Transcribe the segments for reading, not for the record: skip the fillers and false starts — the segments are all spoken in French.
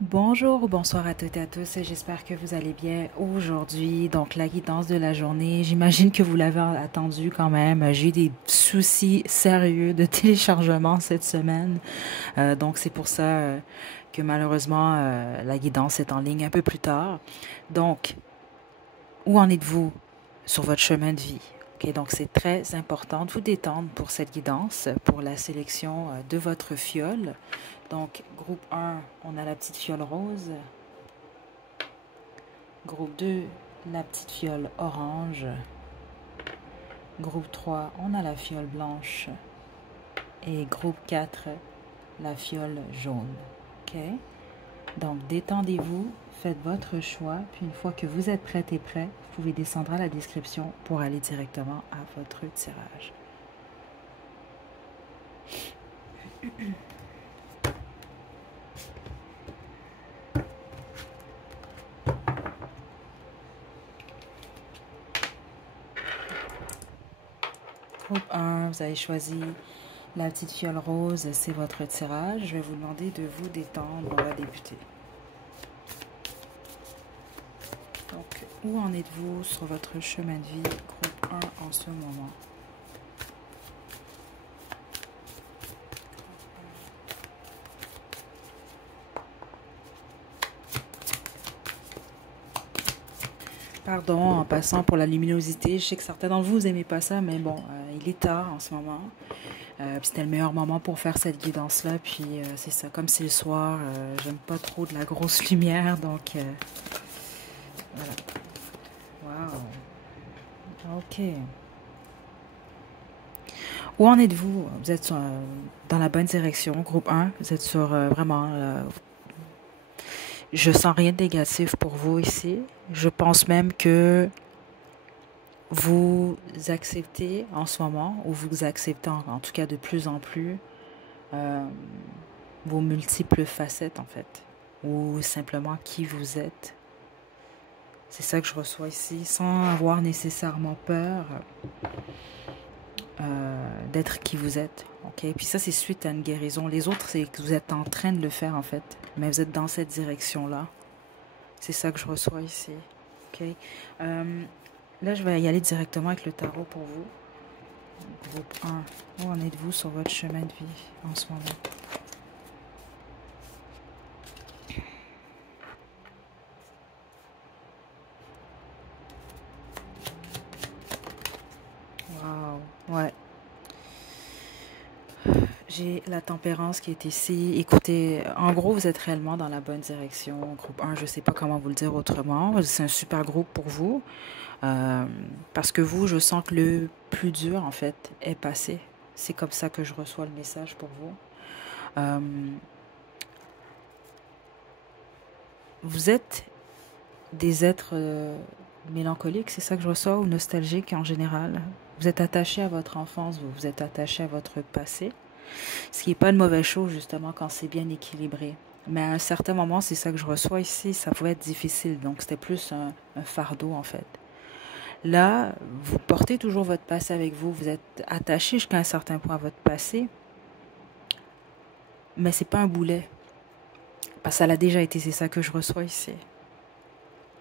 Bonjour ou bonsoir à toutes et à tous, j'espère que vous allez bien aujourd'hui. Donc la guidance de la journée, j'imagine que vous l'avez attendu quand même. J'ai eu des soucis sérieux de téléchargement cette semaine. Donc c'est pour ça que malheureusement la guidance est en ligne un peu plus tard. Donc, où en êtes-vous sur votre chemin de vie? Ok, donc c'est très important de vous détendre pour cette guidance, pour la sélection de votre fiole. Donc, groupe un, on a la petite fiole rose. Groupe 2, la petite fiole orange. Groupe 3, on a la fiole blanche. Et groupe 4, la fiole jaune. Ok? Donc, détendez-vous, faites votre choix. Puis, une fois que vous êtes prête et prêt, vous pouvez descendre à la description pour aller directement à votre tirage. Groupe 1, vous avez choisi la petite fiole rose, c'est votre tirage. Je vais vous demander de vous détendre. On va débuter. Donc, où en êtes-vous sur votre chemin de vie, groupe 1 en ce moment? Pardon, en passant pour la luminosité, je sais que certains d'entre vous n'aimez pas ça, mais bon, il est tard en ce moment. C'était le meilleur moment pour faire cette guidance-là, puis c'est ça, comme c'est le soir, j'aime pas trop de la grosse lumière, donc voilà. Wow. Ok. Où en êtes-vous? Vous êtes dans la bonne direction, groupe 1. Vous êtes sur vraiment... je sens rien de négatif pour vous ici. Je pense même que vous acceptez en ce moment, ou vous acceptez en tout cas de plus en plus, euh, vos multiples facettes en fait, ou simplement qui vous êtes. C'est ça que je reçois ici, sans avoir nécessairement peur d'être qui vous êtes. Ok, puis ça c'est suite à une guérison. Les autres c'est que vous êtes en train de le faire en fait, mais vous êtes dans cette direction-là. C'est ça que je reçois ici. Ok. Là je vais y aller directement avec le tarot pour vous. Groupe 1, où en êtes-vous sur votre chemin de vie en ce moment? Waouh, ouais. J'ai la tempérance qui est ici. Écoutez, en gros, vous êtes réellement dans la bonne direction. Groupe 1, je ne sais pas comment vous le dire autrement. C'est un super groupe pour vous. Euh, Parce que vous, je sens que le plus dur, en fait, est passé. C'est comme ça que je reçois le message pour vous. Euh, Vous êtes des êtres mélancoliques, c'est ça que je reçois, ou nostalgiques en général. Vous êtes attaché à votre enfance, vous êtes attaché à votre passé. Ce qui n'est pas une mauvaise chose, justement, quand c'est bien équilibré. Mais à un certain moment, c'est ça que je reçois ici, ça pouvait être difficile. Donc, c'était plus un fardeau, en fait. Là, vous portez toujours votre passé avec vous. Vous êtes attaché jusqu'à un certain point à votre passé. Mais c'est pas un boulet. Parce que ça l'a déjà été, c'est ça que je reçois ici.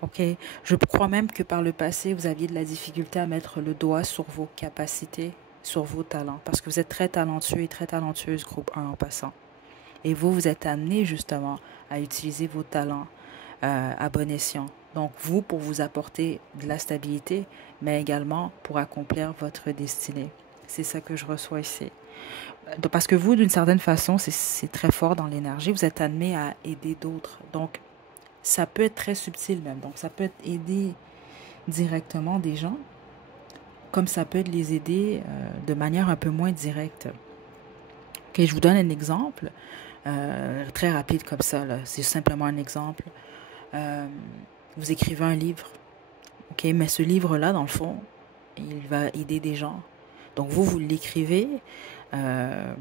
Ok? Je crois même que par le passé, vous aviez de la difficulté à mettre le doigt sur vos capacités, sur vos talents. Parce que vous êtes très talentueux et très talentueuse, groupe 1 en passant. Et vous, vous êtes amené justement à utiliser vos talents à bon escient. Donc vous, pour vous apporter de la stabilité, mais également pour accomplir votre destinée. C'est ça que je reçois ici. Parce que vous, d'une certaine façon, c'est très fort dans l'énergie. Vous êtes amené à aider d'autres. Donc, ça peut être très subtil même. Donc, ça peut être aider directement des gens, comme ça peut être les aider de manière un peu moins directe. Ok, je vous donne un exemple. Très rapide comme ça, là. C'est simplement un exemple. Euh, Vous écrivez un livre, ok, mais ce livre-là, dans le fond, il va aider des gens. Donc vous l'écrivez, euh,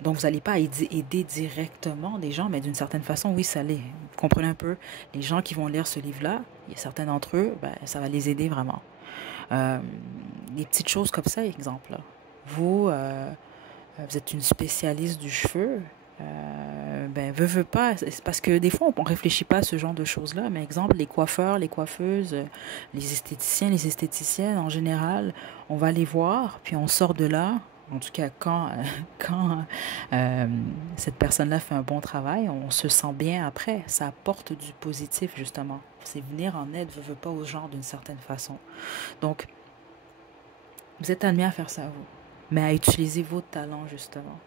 donc vous n'allez pas aider directement des gens, mais d'une certaine façon, oui, ça l'est. Vous comprenez un peu, les gens qui vont lire ce livre-là, il y a certains d'entre eux, ben, ça va les aider vraiment. Euh, des petites choses comme ça, exemple. Là. Vous êtes une spécialiste du cheveu. Ben, veut pas, c'est parce que des fois, on ne réfléchit pas à ce genre de choses-là. Mais exemple, les coiffeurs, les coiffeuses, les esthéticiens, les esthéticiennes, en général, on va les voir, puis on sort de là. En tout cas, quand euh, cette personne-là fait un bon travail, on se sent bien après. Ça apporte du positif, justement. C'est venir en aide, veut pas aux gens d'une certaine façon. Donc, vous êtes amené à faire ça, vous. Mais à utiliser vos talents, justement.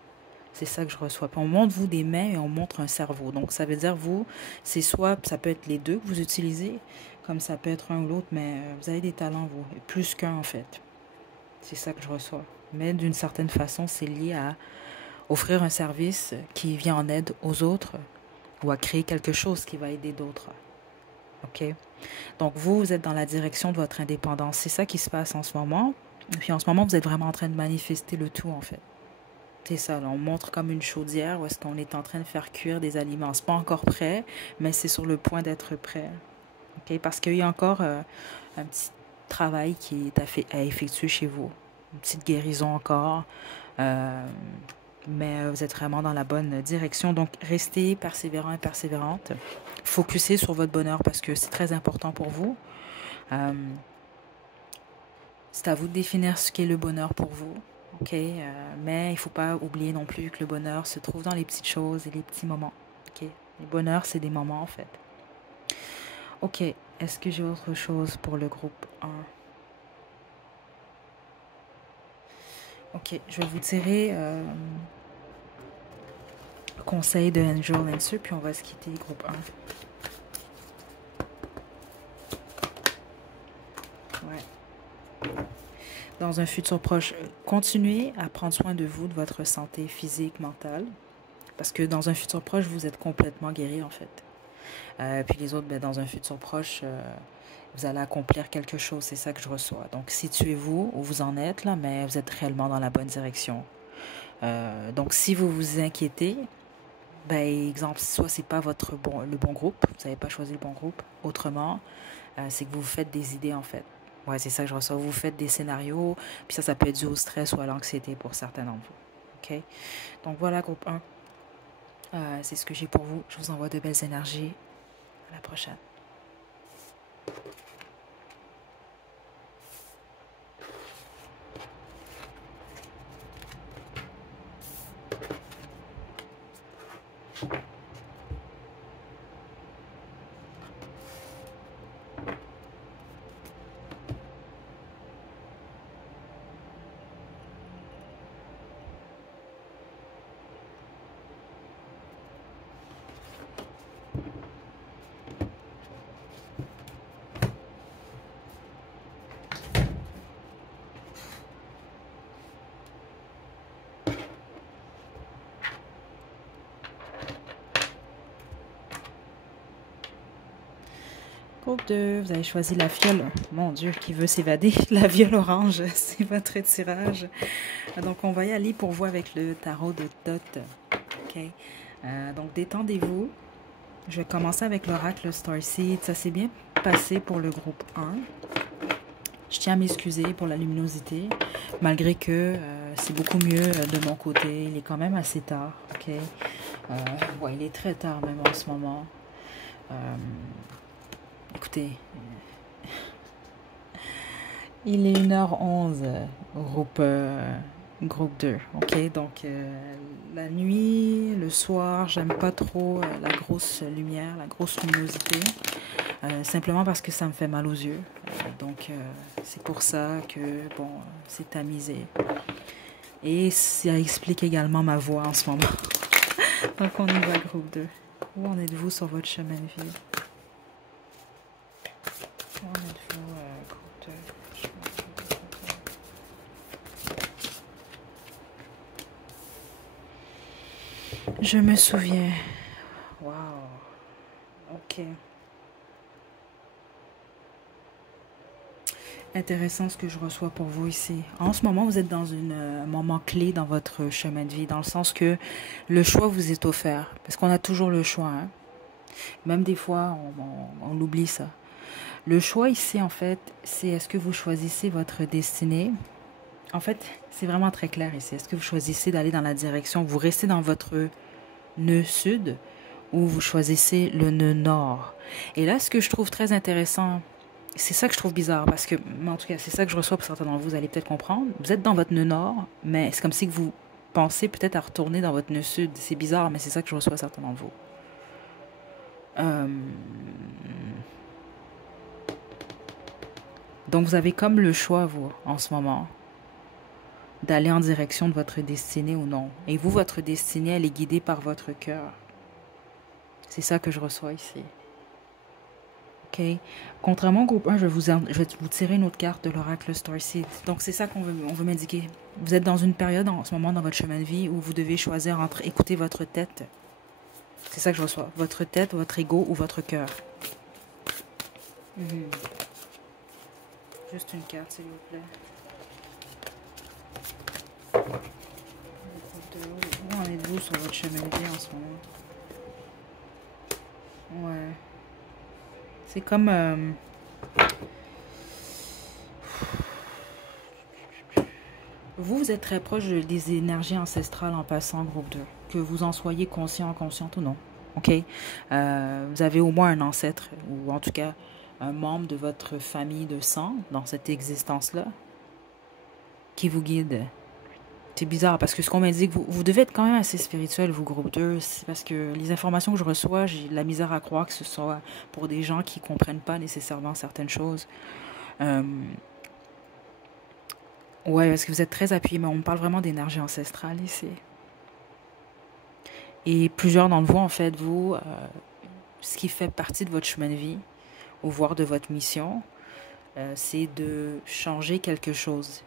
C'est ça que je reçois. Puis on montre vous des mains et on montre un cerveau. Donc ça veut dire vous, c'est soit, ça peut être les deux que vous utilisez, comme ça peut être un ou l'autre, mais vous avez des talents, vous. Et plus qu'un, en fait. C'est ça que je reçois. Mais d'une certaine façon, c'est lié à offrir un service qui vient en aide aux autres ou à créer quelque chose qui va aider d'autres. OK? Donc vous, vous êtes dans la direction de votre indépendance. C'est ça qui se passe en ce moment. Et puis en ce moment, vous êtes vraiment en train de manifester le tout, en fait. C'est ça, là, on montre comme une chaudière où est-ce qu'on est en train de faire cuire des aliments. C'est pas encore prêt, mais c'est sur le point d'être prêt. OK? Parce qu'il y a encore un petit travail qui est à effectuer chez vous. Une petite guérison encore. Euh, mais vous êtes vraiment dans la bonne direction. Donc, restez persévérant et persévérante. Focussez sur votre bonheur parce que c'est très important pour vous. Euh, c'est à vous de définir ce qu'est le bonheur pour vous. OK? Mais il ne faut pas oublier non plus que le bonheur se trouve dans les petites choses et les petits moments. OK? Le bonheur, c'est des moments, en fait. OK. Est-ce que j'ai autre chose pour le groupe 1? OK. Je vais vous tirer le conseil de Angel Answer, puis on va se quitter, groupe 1. Ouais. Dans un futur proche, continuez à prendre soin de vous, de votre santé physique, mentale. Parce que dans un futur proche, vous êtes complètement guéri, en fait. Puis les autres, ben, dans un futur proche, vous allez accomplir quelque chose. C'est ça que je reçois. Donc, situez-vous où vous en êtes, là, mais vous êtes réellement dans la bonne direction. Donc, si vous vous inquiétez, ben, exemple, soit c'est pas le bon groupe, vous n'avez pas choisi le bon groupe. Autrement, c'est que vous vous faites des idées, en fait. Ouais, c'est ça que je reçois. Vous faites des scénarios, puis ça peut être dû au stress ou à l'anxiété pour certains d'entre vous. OK? Donc, voilà, groupe 1. C'est ce que j'ai pour vous. Je vous envoie de belles énergies. À la prochaine. Groupe 2, vous avez choisi la fiole. Mon Dieu, qui veut s'évader. La viole orange, c'est votre tirage. Donc, on va y aller pour vous avec le tarot de Dot. OK? Donc, détendez-vous. Je vais commencer avec l'oracle Starseed. Ça s'est bien passé pour le groupe 1. Je tiens à m'excuser pour la luminosité, malgré que c'est beaucoup mieux de mon côté. Il est quand même assez tard. OK? Ouais, il est très tard même en ce moment. Écoutez, il est 1h11, groupe 2, ok? Donc, la nuit, le soir, j'aime pas trop la grosse lumière, la grosse luminosité, simplement parce que ça me fait mal aux yeux. Donc, c'est pour ça que, bon, c'est tamisé. Et ça explique également ma voix en ce moment. Donc, on y va, groupe 2. Où en êtes-vous sur votre chemin de vie? Je me souviens. Wow. Ok. Intéressant ce que je reçois pour vous ici. En ce moment, vous êtes dans un moment clé dans votre chemin de vie, dans le sens que le choix vous est offert. Parce qu'on a toujours le choix. Hein? Même des fois, on oublie ça. Le choix ici, en fait, c'est est-ce que vous choisissez votre destinée? En fait, c'est vraiment très clair ici. Est-ce que vous choisissez d'aller dans la direction, vous restez dans votre nœud sud ou vous choisissez le nœud nord. Et là, ce que je trouve très intéressant, c'est ça que je trouve bizarre, parce que, en tout cas, c'est ça que je reçois pour certains d'entre vous, vous allez peut-être comprendre. Vous êtes dans votre nœud nord, mais c'est comme si vous pensez peut-être à retourner dans votre nœud sud. C'est bizarre, mais c'est ça que je reçois certains d'entre vous. Donc, vous avez comme le choix, vous, en ce moment, d'aller en direction de votre destinée ou non. Et vous, votre destinée, elle est guidée par votre cœur. C'est ça que je reçois ici. OK. Contrairement au groupe 1, je vais vous tirer une autre carte de l'oracle Starseed. Donc, c'est ça qu'on veut m'indiquer. Vous êtes dans une période en ce moment dans votre chemin de vie où vous devez choisir entre écouter votre tête. C'est ça que je reçois. Votre tête, votre ego ou votre cœur. Juste une carte, s'il vous plaît. Où en êtes-vous sur votre chemin de vie en ce moment? Ouais. C'est comme... Vous êtes très proche des énergies ancestrales en passant, groupe 2. Que vous en soyez conscient, consciente ou non. OK? Vous avez au moins un ancêtre, ou en tout cas un membre de votre famille de sang dans cette existence-là qui vous guide. C'est bizarre parce que ce qu'on m'a dit, vous devez être quand même assez spirituel, vous, groupe 2. C'est parce que les informations que je reçois, j'ai la misère à croire que ce soit pour des gens qui ne comprennent pas nécessairement certaines choses. Ouais, parce que vous êtes très appuyé, mais on me parle vraiment d'énergie ancestrale ici. Et plusieurs d'entre vous, en fait, vous, ce qui fait partie de votre chemin de vie, ou voire de votre mission, c'est de changer quelque chose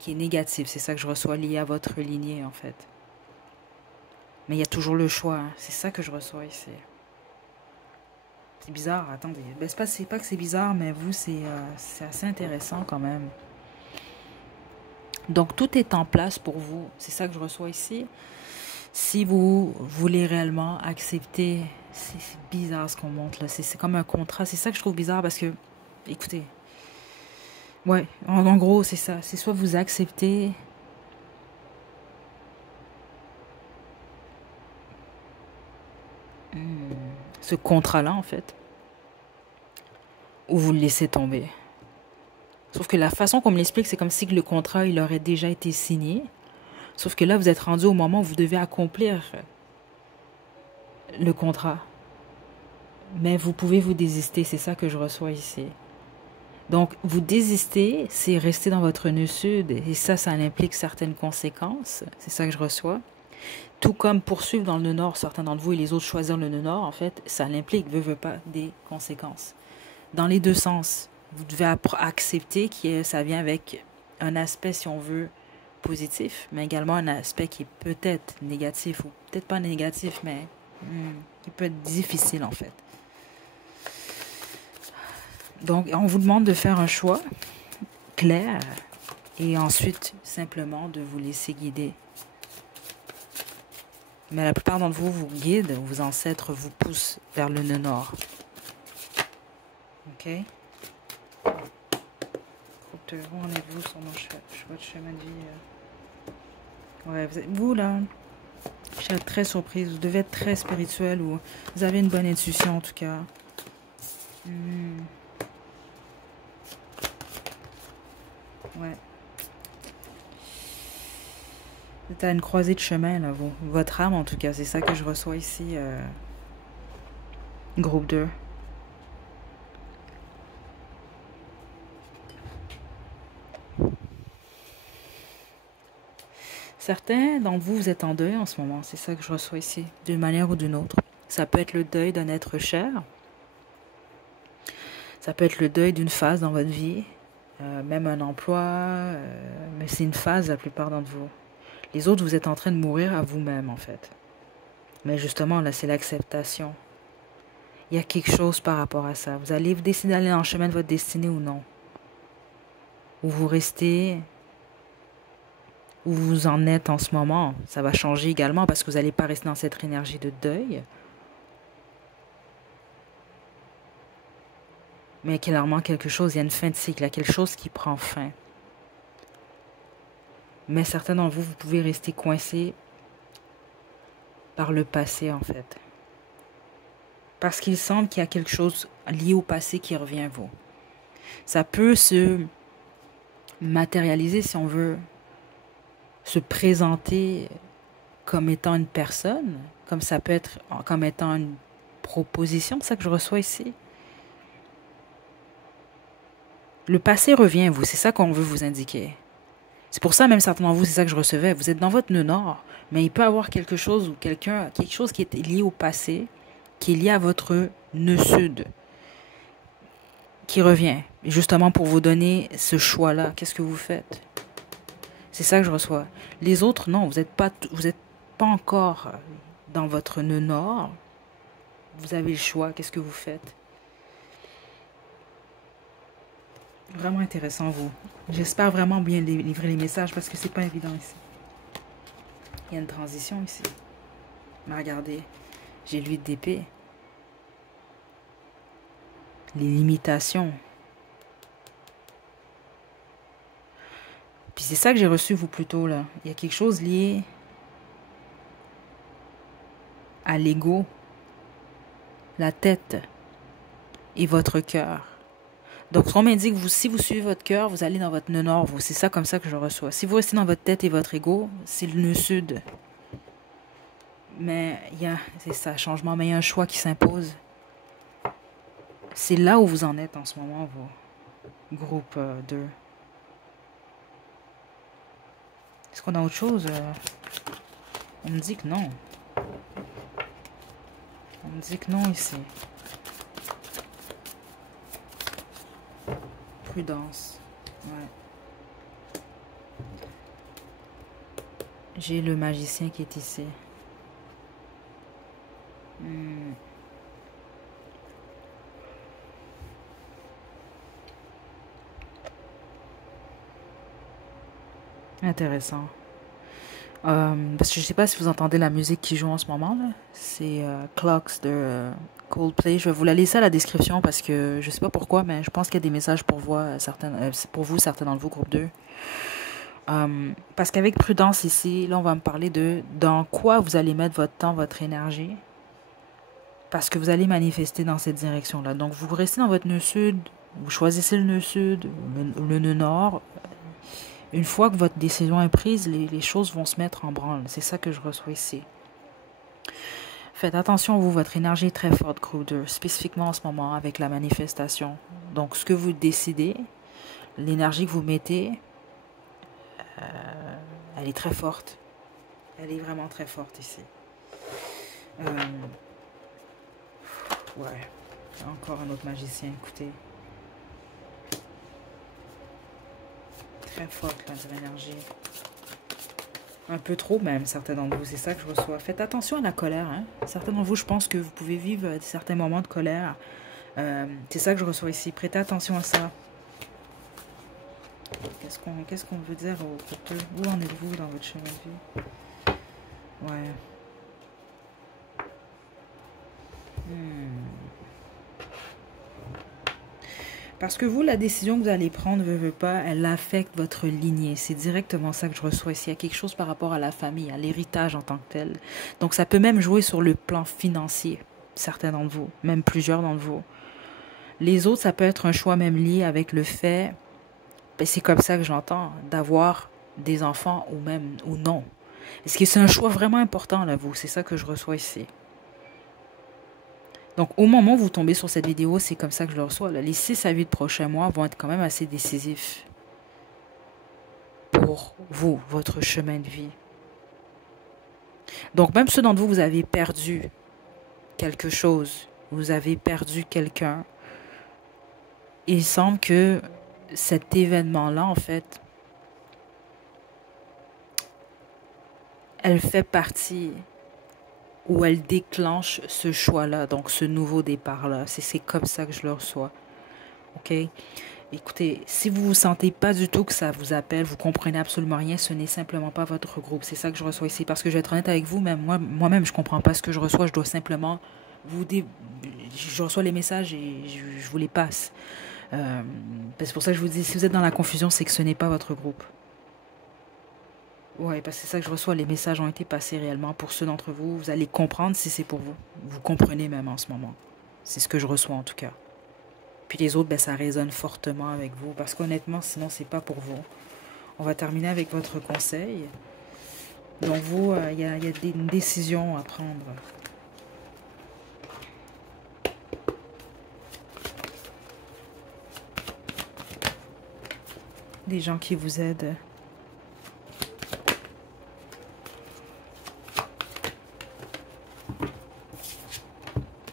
qui est négatif. C'est ça que je reçois lié à votre lignée, en fait. Mais il y a toujours le choix. Hein. C'est ça que je reçois ici. C'est bizarre, attendez. Ben, c'est pas que c'est bizarre, mais vous, c'est assez intéressant quand même. Donc, tout est en place pour vous. C'est ça que je reçois ici. Si vous voulez réellement accepter... C'est bizarre ce qu'on montre là. C'est comme un contrat. C'est ça que je trouve bizarre parce que... Écoutez... Ouais, en gros, c'est ça. C'est soit vous acceptez... ce contrat-là, en fait. Ou vous le laissez tomber. Sauf que la façon qu'on me l'explique, c'est comme si le contrat, il aurait déjà été signé. Sauf que là, vous êtes rendu au moment où vous devez accomplir le contrat. Mais vous pouvez vous désister. C'est ça que je reçois ici. Donc, vous désistez, c'est rester dans votre nœud sud. Et ça implique certaines conséquences. C'est ça que je reçois. Tout comme poursuivre dans le nœud nord, certains d'entre vous et les autres choisir le nœud nord, en fait, ça implique, veut pas, des conséquences. Dans les deux sens, vous devez accepter que ça vient avec un aspect, si on veut, positif, mais également un aspect qui est peut-être négatif, ou peut-être pas négatif, mais qui peut être difficile, en fait. Donc, on vous demande de faire un choix clair et ensuite, simplement, de vous laisser guider. Mais la plupart d'entre vous guident, vos ancêtres vous poussent vers le nœud nord. OK? Où en êtes-vous sur votre chemin de vie? Ouais, vous là, je suis très surprise. Vous devez être très spirituel ou vous avez une bonne intuition en tout cas. Ouais. Vous êtes à une croisée de chemin là, vous. Votre âme en tout cas, c'est ça que je reçois ici. Groupe 2. Certains d'entre vous, vous êtes en deuil en ce moment. C'est ça que je reçois ici, d'une manière ou d'une autre. Ça peut être le deuil d'un être cher. Ça peut être le deuil d'une phase dans votre vie. Même un emploi. Mais c'est une phase la plupart d'entre vous. Les autres, vous êtes en train de mourir à vous-même, en fait. Mais justement, là, c'est l'acceptation. Il y a quelque chose par rapport à ça. Vous allez décider d'aller dans le chemin de votre destinée ou non. Ou vous restez où vous en êtes en ce moment. Ça va changer également parce que vous n'allez pas rester dans cette énergie de deuil. Mais clairement, quelque chose, il y a une fin de cycle, il y a quelque chose qui prend fin. Mais certains d'entre vous, vous pouvez rester coincés par le passé, en fait. Parce qu'il semble qu'il y a quelque chose lié au passé qui revient à vous. Ça peut se matérialiser, si on veut, se présenter comme étant une personne, comme ça peut être comme étant une proposition, c'est ça que je reçois ici. Le passé revient à vous, c'est ça qu'on veut vous indiquer. C'est pour ça, même certains d'entre vous, c'est ça que je recevais. Vous êtes dans votre nœud nord, mais il peut y avoir quelque chose ou quelque chose qui est lié au passé, qui est lié à votre nœud sud, qui revient. Et justement pour vous donner ce choix-là, qu'est-ce que vous faites? C'est ça que je reçois. Les autres, non, vous n'êtes pas encore dans votre nœud nord. Vous avez le choix, qu'est-ce que vous faites? Vraiment intéressant, vous. J'espère vraiment bien livrer les messages parce que c'est pas évident ici. Il y a une transition ici. Mais regardez, j'ai l'huile d'épée. Les limitations. Puis c'est ça que j'ai reçu, vous, plus tôt, là. Il y a quelque chose lié à l'ego, la tête et votre cœur. Donc, ce qu'on m'indique, si vous suivez votre cœur, vous allez dans votre nœud nord, vous. C'est ça comme ça que je reçois. Si vous restez dans votre tête et votre ego, c'est le nœud sud. Mais c'est ça, changement, mais il y a un choix qui s'impose. C'est là où vous en êtes en ce moment, vous. Groupe 2. Est-ce qu'on a autre chose? On me dit que non. On me dit que non ici. Prudence. Ouais. J'ai le magicien qui est ici. Intéressant. Parce que je ne sais pas si vous entendez la musique qui joue en ce moment. C'est Clocks de Coldplay. Je vais vous la laisser à la description parce que je ne sais pas pourquoi, mais je pense qu'il y a des messages pour vous, certains d'entre vous, groupe 2. Parce qu'avec prudence ici, là on va me parler de dans quoi vous allez mettre votre temps, votre énergie. Parce que vous allez manifester dans cette direction-là. Donc vous restez dans votre nœud sud, vous choisissez le nœud sud, le nœud nord. Une fois que votre décision est prise, les choses vont se mettre en branle. C'est ça que je reçois ici. Faites attention, vous, votre énergie est très forte, Crowder, spécifiquement en ce moment avec la manifestation. Donc, ce que vous décidez, l'énergie que vous mettez, elle est très forte. Elle est vraiment très forte ici. Ouais, encore un autre magicien, écoutez. Très forte, là, de l'énergie. Un peu trop même, certains d'entre vous, c'est ça que je reçois. Faites attention à la colère. Hein? Certains d'entre vous, je pense que vous pouvez vivre certains moments de colère. C'est ça que je reçois ici. Prêtez attention à ça. Qu'est-ce qu'on veut dire au couple? Où en êtes-vous dans votre chemin de vie? Ouais. Parce que vous, la décision que vous allez prendre, veut pas, elle affecte votre lignée. C'est directement ça que je reçois ici. Il y a quelque chose par rapport à la famille, à l'héritage en tant que tel. Donc, ça peut même jouer sur le plan financier, certains d'entre vous, même plusieurs d'entre vous. Les autres, ça peut être un choix même lié avec le fait, ben c'est comme ça que j'entends, d'avoir des enfants ou non. Est-ce que c'est un choix vraiment important, là, vous? C'est ça que je reçois ici. Donc, au moment où vous tombez sur cette vidéo, c'est comme ça que je le reçois. Là. Les 6 à 8 prochains mois vont être quand même assez décisifs pour vous, votre chemin de vie. Donc, même ceux d'entre vous, vous avez perdu quelque chose, vous avez perdu quelqu'un, il semble que cet événement-là, en fait, elle fait partie où elle déclenche ce choix-là, donc ce nouveau départ-là. C'est comme ça que je le reçois. OK? Écoutez, si vous vous sentez pas du tout que ça vous appelle, vous comprenez absolument rien, ce n'est simplement pas votre groupe. C'est ça que je reçois ici. Parce que je vais être honnête avec vous, même moi-même, je comprends pas ce que je reçois. Je dois simplement je reçois les messages et je vous les passe. C'est pour ça que je vous dis, si vous êtes dans la confusion, c'est que ce n'est pas votre groupe. Ouais, parce que c'est ça que je reçois. Les messages ont été passés réellement pour ceux d'entre vous. Vous allez comprendre si c'est pour vous. Vous comprenez même en ce moment. C'est ce que je reçois en tout cas. Puis les autres, ben, ça résonne fortement avec vous. Parce qu'honnêtement, sinon, c'est pas pour vous. On va terminer avec votre conseil. Donc vous, il y a une décision à prendre. Des gens qui vous aident.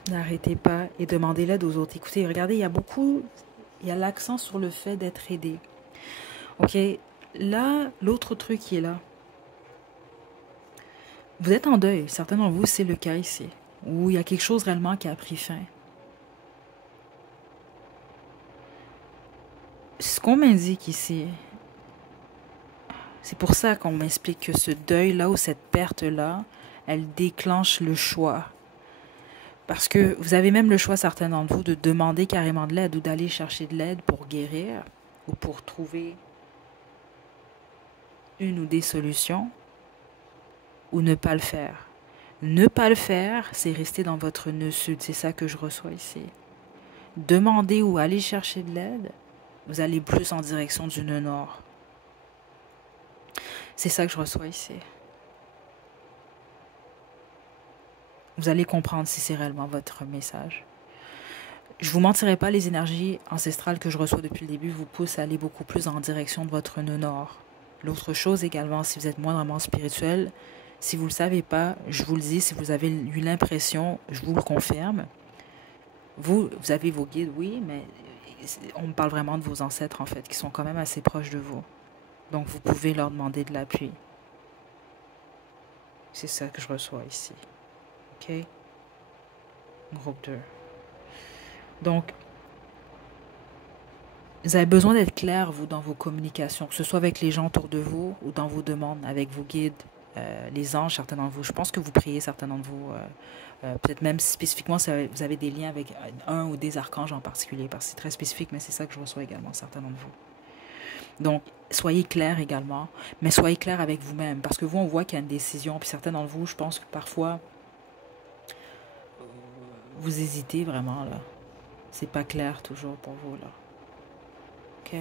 N'arrêtez pas et demandez l'aide aux autres. Écoutez, regardez, il y a l'accent sur le fait d'être aidé. Ok, là, l'autre truc qui est là. Vous êtes en deuil. Certains d'entre vous, c'est le cas ici. Où il y a quelque chose réellement qui a pris fin. Ce qu'on m'indique ici, c'est pour ça qu'on m'explique que ce deuil-là ou cette perte-là, elle déclenche le choix. Parce que vous avez même le choix, certains d'entre vous, de demander carrément de l'aide ou d'aller chercher de l'aide pour guérir ou pour trouver une ou des solutions ou ne pas le faire. Ne pas le faire, c'est rester dans votre nœud sud. C'est ça que je reçois ici. Demander ou aller chercher de l'aide, vous allez plus en direction du nœud nord. C'est ça que je reçois ici. Vous allez comprendre si c'est réellement votre message. Je vous mentirai pas, les énergies ancestrales que je reçois depuis le début vous poussent à aller beaucoup plus en direction de votre nœud nord. L'autre chose également, si vous êtes moindrement spirituel, si vous ne le savez pas, je vous le dis, si vous avez eu l'impression, je vous le confirme, vous avez vos guides, oui, mais on me parle vraiment de vos ancêtres en fait, qui sont quand même assez proches de vous. Donc vous pouvez leur demander de l'appui. C'est ça que je reçois ici. OK? Groupe 2. Donc, vous avez besoin d'être clair, vous, dans vos communications, que ce soit avec les gens autour de vous ou dans vos demandes, avec vos guides, les anges, certains d'entre vous. Je pense que vous priez, certains d'entre vous. Peut-être même spécifiquement si vous avez des liens avec un ou des archanges en particulier, parce que c'est très spécifique, mais c'est ça que je reçois également, certains d'entre vous. Donc, soyez clair également, mais soyez clair avec vous-même, parce que vous, on voit qu'il y a une décision, puis certains d'entre vous, je pense que parfois, vous hésitez vraiment, là. C'est pas clair toujours pour vous, là. OK?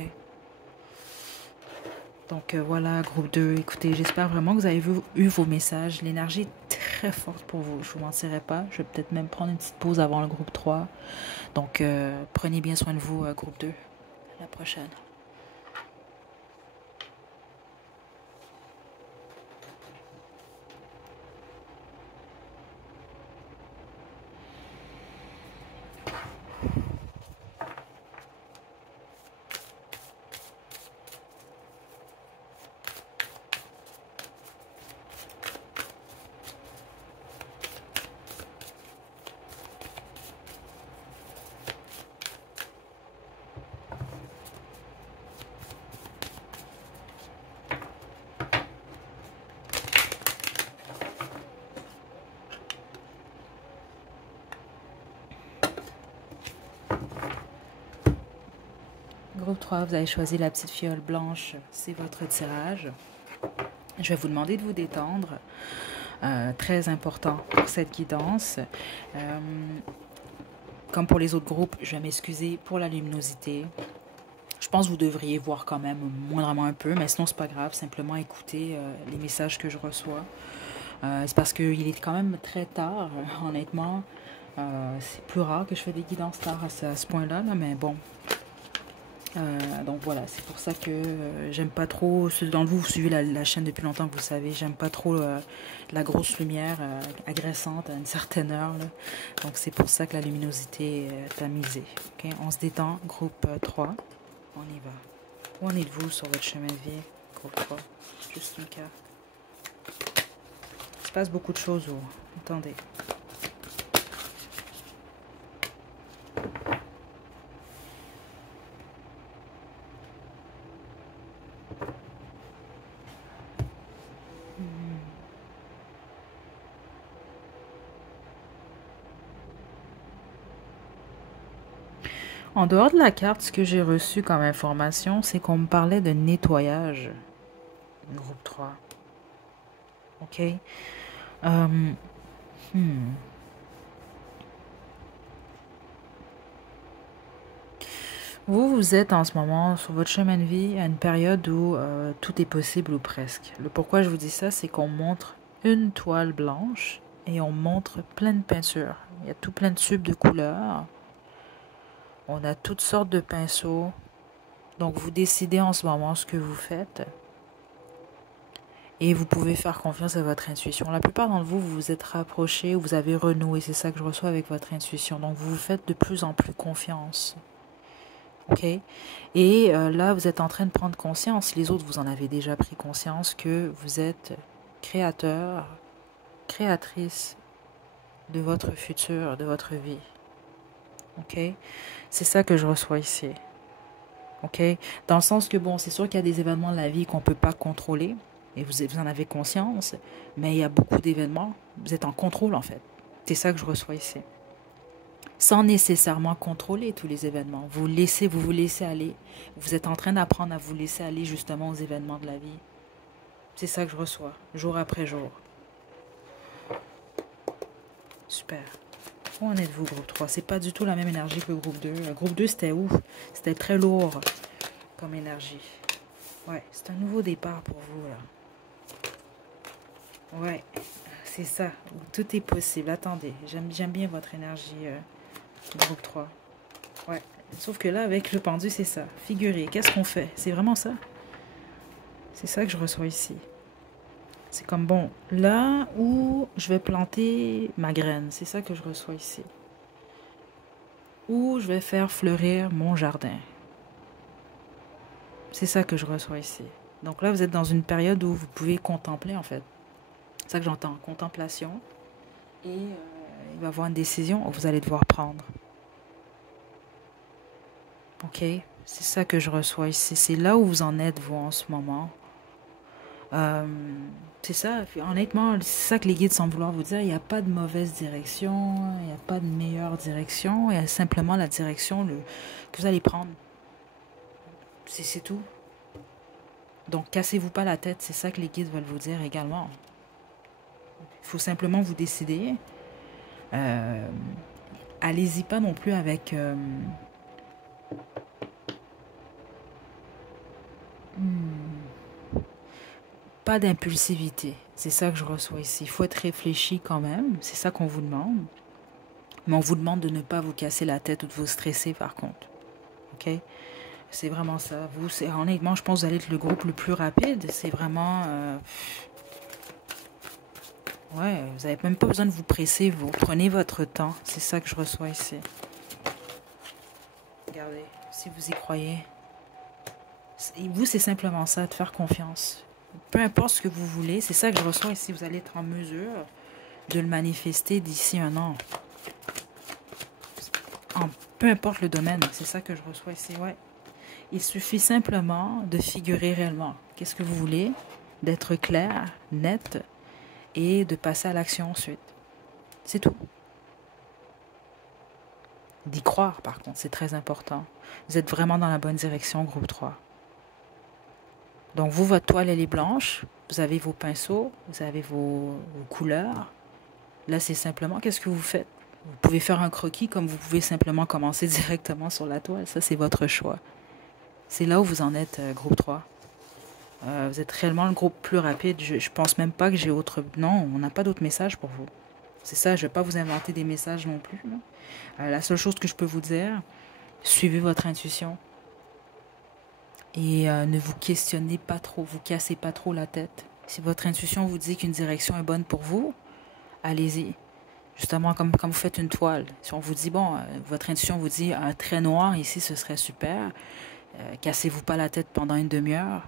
Donc voilà, groupe 2, écoutez, j'espère vraiment que vous avez eu vos messages. L'énergie est très forte pour vous, je ne vous mentirai pas. Je vais peut-être même prendre une petite pause avant le groupe 3. Donc prenez bien soin de vous, groupe 2. À la prochaine. Groupe 3, vous avez choisi la petite fiole blanche, c'est votre tirage. Je vais vous demander de vous détendre. Très important pour cette guidance. Comme pour les autres groupes, je vais m'excuser pour la luminosité. Je pense que vous devriez voir quand même moindrement un peu, mais sinon c'est pas grave, simplement écouter les messages que je reçois. C'est parce qu'il est quand même très tard, honnêtement. C'est plus rare que je fais des guidances tard à ce point-là, là, mais bon. Donc voilà, c'est pour ça que j'aime pas trop, ceux d'entre vous, vous suivez la chaîne depuis longtemps, que vous savez, j'aime pas trop la grosse lumière agressante à une certaine heure. Là. Donc c'est pour ça que la luminosité est à miser. Okay? On se détend, groupe 3, on y va. Où en êtes-vous sur votre chemin de vie, groupe 3? Juste une carte. Il se passe beaucoup de choses, attendez. En dehors de la carte, ce que j'ai reçu comme information, c'est qu'on me parlait de nettoyage. Groupe 3. OK? Euh, hmm. Vous êtes en ce moment sur votre chemin de vie à une période où tout est possible ou presque. Le pourquoi je vous dis ça, c'est qu'on montre une toile blanche et on montre plein de peintures. Il y a tout plein de tubes de couleurs. On a toutes sortes de pinceaux. Donc vous décidez en ce moment ce que vous faites et vous pouvez faire confiance à votre intuition. La plupart d'entre vous, vous vous êtes rapprochés, vous avez renoué, c'est ça que je reçois avec votre intuition. Donc vous vous faites de plus en plus confiance. OK? Et là, vous êtes en train de prendre conscience, les autres, vous en avez déjà pris conscience, que vous êtes créateur, créatrice de votre futur, de votre vie. OK? C'est ça que je reçois ici. OK? Dans le sens que, bon, c'est sûr qu'il y a des événements de la vie qu'on ne peut pas contrôler, et vous en avez conscience, mais il y a beaucoup d'événements, vous êtes en contrôle, en fait. C'est ça que je reçois ici. Sans nécessairement contrôler tous les événements. Vous vous laissez aller. Vous êtes en train d'apprendre à vous laisser aller justement aux événements de la vie. C'est ça que je reçois, jour après jour. Super. Où en êtes-vous, groupe 3? C'est pas du tout la même énergie que le groupe 2. Le groupe 2, c'était ouf. C'était très lourd comme énergie. Ouais, c'est un nouveau départ pour vous, là. Ouais, c'est ça. Tout est possible. Attendez, j'aime bien votre énergie, groupe 3. Ouais. Sauf que là, avec le pendu, c'est ça. Figurer. Qu'est-ce qu'on fait? C'est vraiment ça. C'est ça que je reçois ici. C'est comme, bon, là où je vais planter ma graine. C'est ça que je reçois ici. Où je vais faire fleurir mon jardin. C'est ça que je reçois ici. Donc là, vous êtes dans une période où vous pouvez contempler, en fait. C'est ça que j'entends. Contemplation. Et il va y avoir une décision que vous allez devoir prendre. OK? C'est ça que je reçois ici. C'est là où vous en êtes, vous, en ce moment. C'est ça. Honnêtement, c'est ça que les guides semblent vouloir vous dire. Il n'y a pas de mauvaise direction. Il n'y a pas de meilleure direction. Il y a simplement la direction que vous allez prendre. C'est tout. Donc, cassez-vous pas la tête. C'est ça que les guides veulent vous dire également. Il faut simplement vous décider. Allez-y pas non plus avec... pas d'impulsivité. C'est ça que je reçois ici. Il faut être réfléchi quand même. C'est ça qu'on vous demande. Mais on vous demande de ne pas vous casser la tête ou de vous stresser par contre. OK? C'est vraiment ça. Vous, honnêtement, je pense que vous allez être le groupe le plus rapide. C'est vraiment... ouais, vous n'avez même pas besoin de vous presser. Vous prenez votre temps. C'est ça que je reçois ici. Regardez, si vous y croyez. Vous, c'est simplement ça, de faire confiance. Peu importe ce que vous voulez, c'est ça que je reçois ici. Vous allez être en mesure de le manifester d'ici un an. Peu importe le domaine, c'est ça que je reçois ici, ouais. Il suffit simplement de figurer réellement. Qu'est-ce que vous voulez? D'être clair, net et de passer à l'action ensuite. C'est tout. D'y croire, par contre, c'est très important. Vous êtes vraiment dans la bonne direction, groupe 3. Donc, vous, votre toile, elle est blanche. Vous avez vos pinceaux, vous avez vos couleurs. Là, c'est simplement, qu'est-ce que vous faites? Vous pouvez faire un croquis comme vous pouvez simplement commencer directement sur la toile. Ça, c'est votre choix. C'est là où vous en êtes, groupe 3. Vous êtes réellement le groupe plus rapide. Je pense même pas que j'ai autre... Non, on n'a pas d'autres messages pour vous. C'est ça, je ne vais pas vous inventer des messages non plus. La seule chose que je peux vous dire, suivez votre intuition. Et ne vous questionnez pas trop, vous cassez pas trop la tête. Si votre intuition vous dit qu'une direction est bonne pour vous, allez-y. Justement, comme vous faites une toile. Si on vous dit, bon, votre intuition vous dit un trait noir ici, ce serait super. Cassez-vous pas la tête pendant une demi-heure.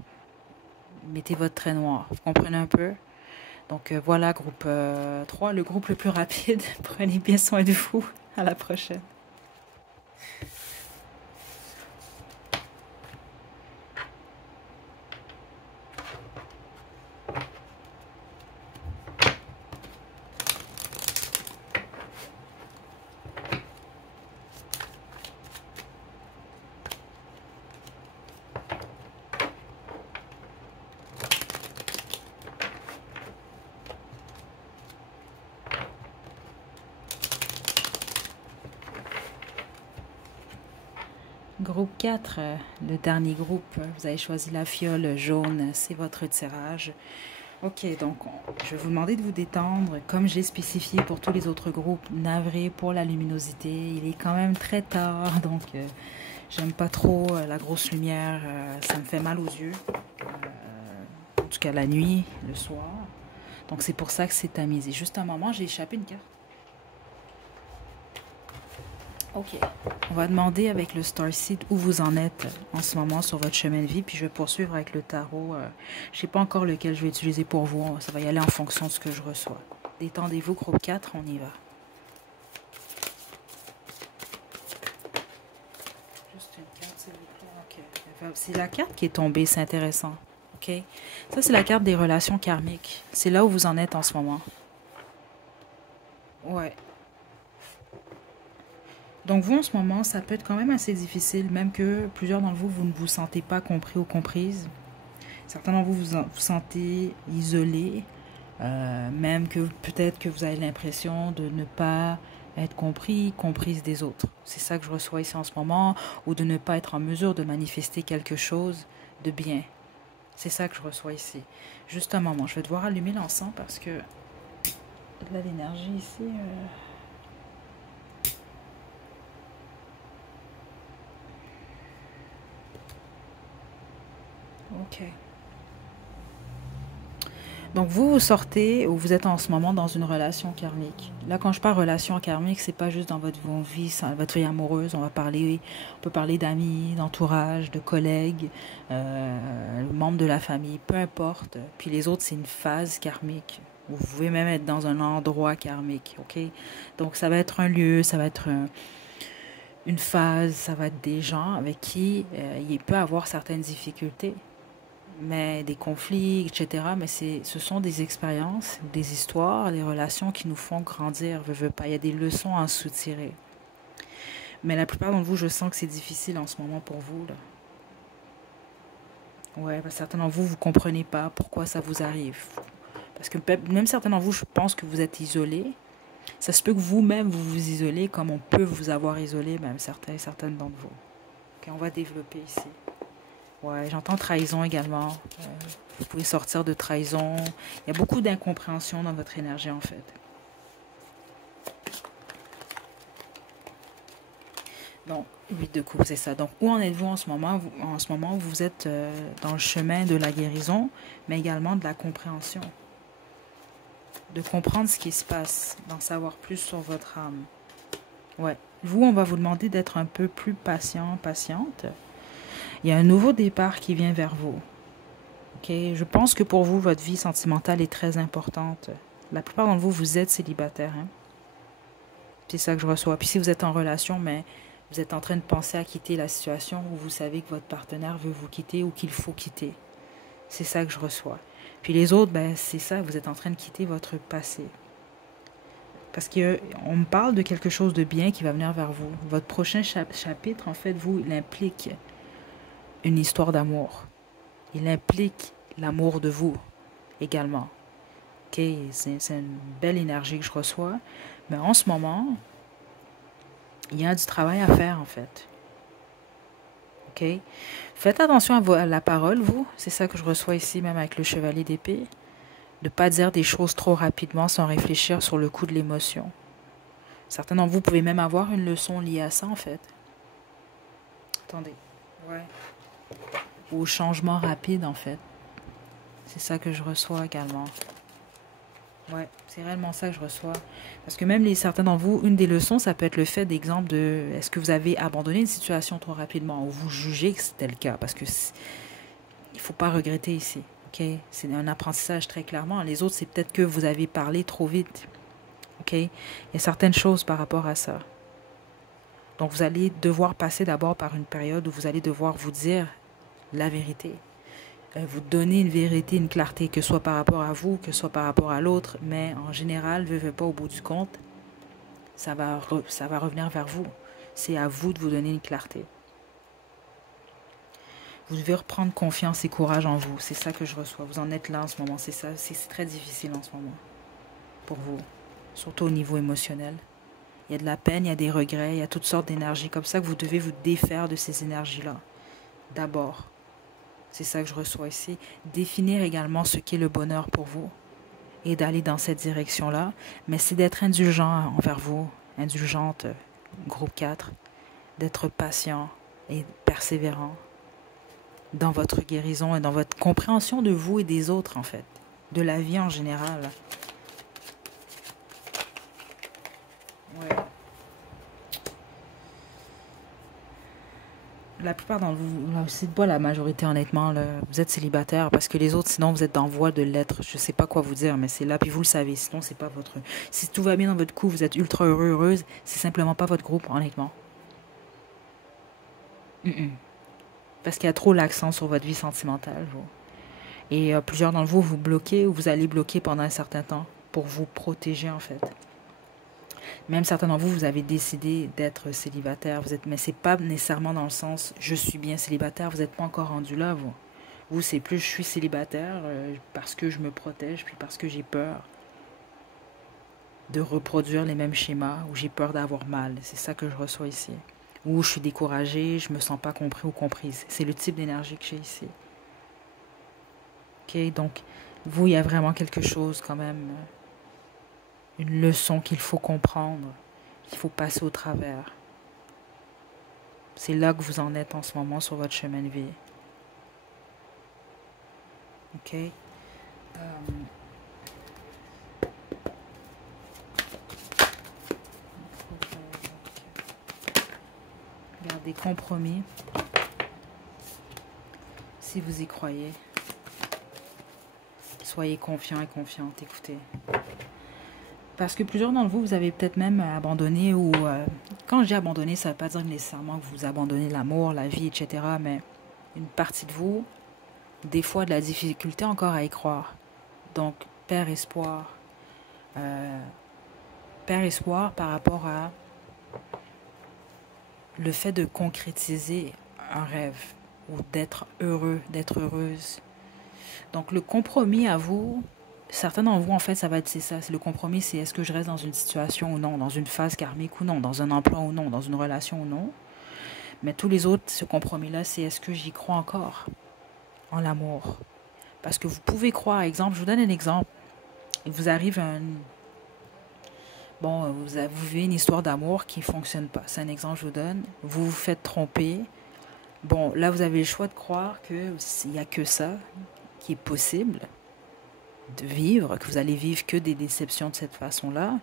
Mettez votre trait noir. Vous comprenez un peu? Donc voilà, groupe 3, le groupe le plus rapide. Prenez bien soin de vous. À la prochaine. Groupe 4, le dernier groupe, vous avez choisi la fiole jaune, c'est votre tirage. Ok, donc je vais vous demander de vous détendre. Comme je l'ai spécifié pour tous les autres groupes, navré pour la luminosité. Il est quand même très tard, donc j'aime pas trop la grosse lumière. Ça me fait mal aux yeux. En tout cas la nuit, le soir. Donc c'est pour ça que c'est tamisé. Juste un moment, j'ai échappé une carte. Ok. On va demander avec le Starseed où vous en êtes en ce moment sur votre chemin de vie. Puis je vais poursuivre avec le tarot. Je ne sais pas encore lequel je vais utiliser pour vous. Ça va y aller en fonction de ce que je reçois. Détendez-vous, groupe 4, on y va. Juste une carte, s'il vous plaît. Ok. C'est la carte qui est tombée, c'est intéressant. Ok. Ça, c'est la carte des relations karmiques. C'est là où vous en êtes en ce moment. Ouais. Donc vous, en ce moment, ça peut être quand même assez difficile, même que plusieurs d'entre vous, vous ne vous sentez pas compris ou comprise. Certains d'entre vous vous sentez isolé, même que peut-être que vous avez l'impression de ne pas être compris, comprise des autres. C'est ça que je reçois ici en ce moment, ou de ne pas être en mesure de manifester quelque chose de bien. C'est ça que je reçois ici. Juste un moment, je vais devoir allumer l'encens parce que il y a de l'énergie ici. Ok. Donc vous sortez ou vous êtes en ce moment dans une relation karmique. Là, quand je parle relation karmique, c'est pas juste dans votre vie, votre vie amoureuse. On peut parler d'amis, d'entourage, de collègues, membres de la famille, peu importe. Puis les autres, c'est une phase karmique. Vous pouvez même être dans un endroit karmique, ok? Donc ça va être un lieu, ça va être une phase, ça va être des gens avec qui il peut avoir certaines difficultés, mais des conflits, etc. Mais ce sont des expériences, des histoires, des relations qui nous font grandir. Veux pas, il y a des leçons à en soutirer. Mais la plupart d'entre vous, je sens que c'est difficile en ce moment pour vous, là. Ouais, certains d'entre vous, vous comprenez pas pourquoi ça vous arrive. Parce que même certains d'entre vous, je pense que vous êtes isolés. Ça se peut que vous-même, vous vous isolez comme on peut vous avoir isolé, même certaines d'entre vous. Ok, on va développer ici. Ouais, j'entends trahison également. Vous pouvez sortir de trahison. Il y a beaucoup d'incompréhension dans votre énergie, en fait. Donc, 8 de coupe, c'est ça. Donc, où en êtes-vous en ce moment? En ce moment, vous êtes dans le chemin de la guérison, mais également de la compréhension. De comprendre ce qui se passe, d'en savoir plus sur votre âme. Ouais. Vous, on va vous demander d'être un peu plus patient, patiente. Il y a un nouveau départ qui vient vers vous. Okay? Je pense que pour vous, votre vie sentimentale est très importante. La plupart d'entre vous, vous êtes célibataire. Hein? C'est ça que je reçois. Puis si vous êtes en relation, mais vous êtes en train de penser à quitter la situation où vous savez que votre partenaire veut vous quitter ou qu'il faut quitter. C'est ça que je reçois. Puis les autres, ben, c'est ça, vous êtes en train de quitter votre passé. Parce qu'on me parle de quelque chose de bien qui va venir vers vous. Votre prochain chapitre, en fait, il implique une histoire d'amour. Il implique l'amour de vous également. Ok, c'est une belle énergie que je reçois. Mais en ce moment, il y a du travail à faire en fait. Ok, faites attention à la parole, vous. C'est ça que je reçois ici, même avec le chevalier d'épée. De ne pas dire des choses trop rapidement sans réfléchir sur le coup de l'émotion. Certains d'entre vous pouvez même avoir une leçon liée à ça en fait. Attendez. Ouais. Ou au changement rapide en fait. C'est ça que je reçois également. Ouais, c'est réellement ça que je reçois. Parce que même certains d'entre vous, une des leçons, ça peut être le fait d'exemple de est-ce que vous avez abandonné une situation trop rapidement ou vous jugez que c'était le cas. Parce que il ne faut pas regretter ici. Okay? C'est un apprentissage très clairement. Les autres, c'est peut-être que vous avez parlé trop vite. Okay? Il y a certaines choses par rapport à ça. Donc vous allez devoir passer d'abord par une période où vous allez devoir vous dire la vérité. Vous donner une vérité, une clarté, que ce soit par rapport à vous, que ce soit par rapport à l'autre, mais en général, ne pas au bout du compte, ça va revenir vers vous. C'est à vous de vous donner une clarté. Vous devez reprendre confiance et courage en vous. C'est ça que je reçois. Vous en êtes là en ce moment. C'est ça. C'est très difficile en ce moment pour vous, surtout au niveau émotionnel. Il y a de la peine, il y a des regrets, il y a toutes sortes d'énergies comme ça que vous devez vous défaire de ces énergies-là. D'abord, c'est ça que je reçois ici. Définir également ce qu'est le bonheur pour vous et d'aller dans cette direction-là. Mais c'est d'être indulgent envers vous, indulgente, groupe 4, d'être patient et persévérant dans votre guérison et dans votre compréhension de vous et des autres, en fait, de la vie en général. Ouais. La plupart d'entre vous, c'est pas la majorité honnêtement, là, vous êtes célibataire parce que les autres, sinon vous êtes en voie de l'être. Je sais pas quoi vous dire, mais c'est là, puis vous le savez. Sinon, c'est pas votre. Si tout va bien dans votre couple, vous êtes ultra heureux, heureuse, c'est simplement pas votre groupe, honnêtement. Parce qu'il y a trop l'accent sur votre vie sentimentale. Vous. Et plusieurs d'entre vous, vous bloquez ou vous allez bloquer pendant un certain temps pour vous protéger, en fait. Même certains d'entre vous, vous avez décidé d'être célibataire. Vous êtes, mais c'est pas nécessairement dans le sens je suis bien célibataire. Vous n'êtes pas encore rendu là, vous. Vous, c'est plus je suis célibataire parce que je me protège, puis parce que j'ai peur de reproduire les mêmes schémas ou j'ai peur d'avoir mal. C'est ça que je reçois ici. Ou je suis découragée, je me sens pas compris ou comprise. C'est le type d'énergie que j'ai ici. Ok, donc vous, il y a vraiment quelque chose quand même, une leçon qu'il faut comprendre, qu'il faut passer au travers. C'est là que vous en êtes en ce moment sur votre chemin de vie. Ok. Gardez compromis. Si vous y croyez. Soyez confiants et confiantes, écoutez. Parce que plusieurs d'entre vous, vous avez peut-être même abandonné ou... quand je dis abandonné, ça ne veut pas dire nécessairement que vous abandonnez l'amour, la vie, etc. Mais une partie de vous, des fois, de la difficulté encore à y croire. Donc, perd espoir. Perd espoir par rapport à le fait de concrétiser un rêve ou d'être heureux, d'être heureuse. Donc, le compromis à vous... Certains d'entre vous, en fait, ça va être c'est ça. Le compromis, c'est est-ce que je reste dans une situation ou non, dans une phase karmique ou non, dans un emploi ou non, dans une relation ou non. Mais tous les autres, ce compromis-là, c'est est-ce que j'y crois encore en l'amour. Parce que vous pouvez croire, exemple, je vous donne un exemple. Il vous arrive un... Bon, vous vivez une histoire d'amour qui ne fonctionne pas. C'est un exemple que je vous donne. Vous vous faites tromper. Bon, là, vous avez le choix de croire qu'il n'y a que ça qui est possible de vivre, que vous allez vivre que des déceptions de cette façon-là,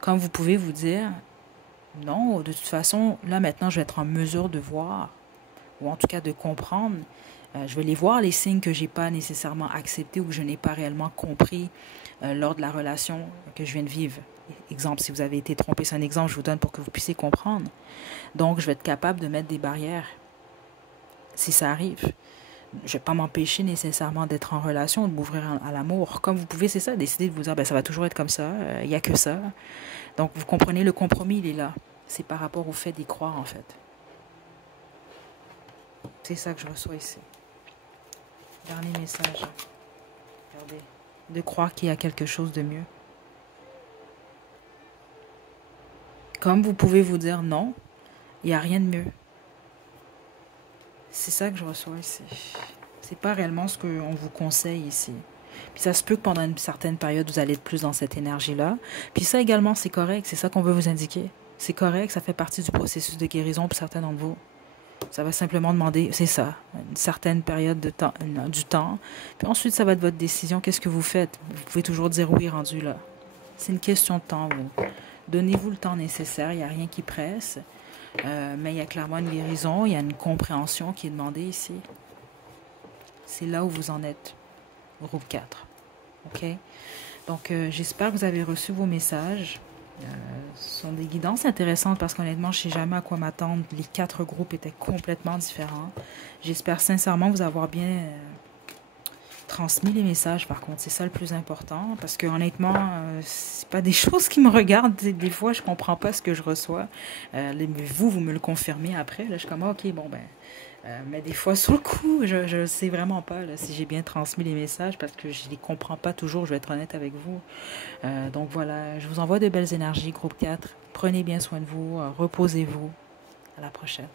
comme vous pouvez vous dire, non, de toute façon, là maintenant, je vais être en mesure de voir, ou en tout cas de comprendre, je vais les voir, les signes que je n'ai pas nécessairement acceptés ou que je n'ai pas réellement compris lors de la relation que je viens de vivre. Exemple, si vous avez été trompé, c'est un exemple que je vous donne pour que vous puissiez comprendre. Donc, je vais être capable de mettre des barrières si ça arrive. Je ne vais pas m'empêcher nécessairement d'être en relation, de m'ouvrir à l'amour. Comme vous pouvez, c'est ça, décider de vous dire, ben, ça va toujours être comme ça, il n'y a que ça. Donc, vous comprenez, le compromis, il est là. C'est par rapport au fait d'y croire, en fait. C'est ça que je reçois ici. Dernier message. Regardez. De croire qu'il y a quelque chose de mieux. Comme vous pouvez vous dire non, il n'y a rien de mieux. C'est ça que je reçois ici. C'est pas réellement ce qu'on vous conseille ici. Puis ça se peut que pendant une certaine période, vous allez être plus dans cette énergie-là. Puis ça également, c'est correct. C'est ça qu'on veut vous indiquer. C'est correct, ça fait partie du processus de guérison pour certains d'entre vous. Ça va simplement demander, c'est ça, une certaine période de temps, du temps. Puis ensuite, ça va être votre décision. Qu'est-ce que vous faites? Vous pouvez toujours dire oui, rendu là. C'est une question de temps, vous. Donnez-vous le temps nécessaire. Il n'y a rien qui presse. Mais il y a clairement une guérison, il y a une compréhension qui est demandée ici. C'est là où vous en êtes, groupe 4. OK? Donc, j'espère que vous avez reçu vos messages. Ce sont des guidances intéressantes parce qu'honnêtement, je ne sais jamais à quoi m'attendre. Les 4 groupes étaient complètement différents. J'espère sincèrement vous avoir bien transmis les messages, par contre, c'est ça le plus important, parce que honnêtement, c'est pas des choses qui me regardent. Des fois, je comprends pas ce que je reçois. Vous me le confirmez après. Là, je suis comme, ah, ok, bon, ben. Mais des fois, sur le coup, je ne sais vraiment pas là, si j'ai bien transmis les messages, parce que je les comprends pas toujours, je vais être honnête avec vous. Donc voilà, je vous envoie de belles énergies, groupe 4. Prenez bien soin de vous, reposez-vous. À la prochaine.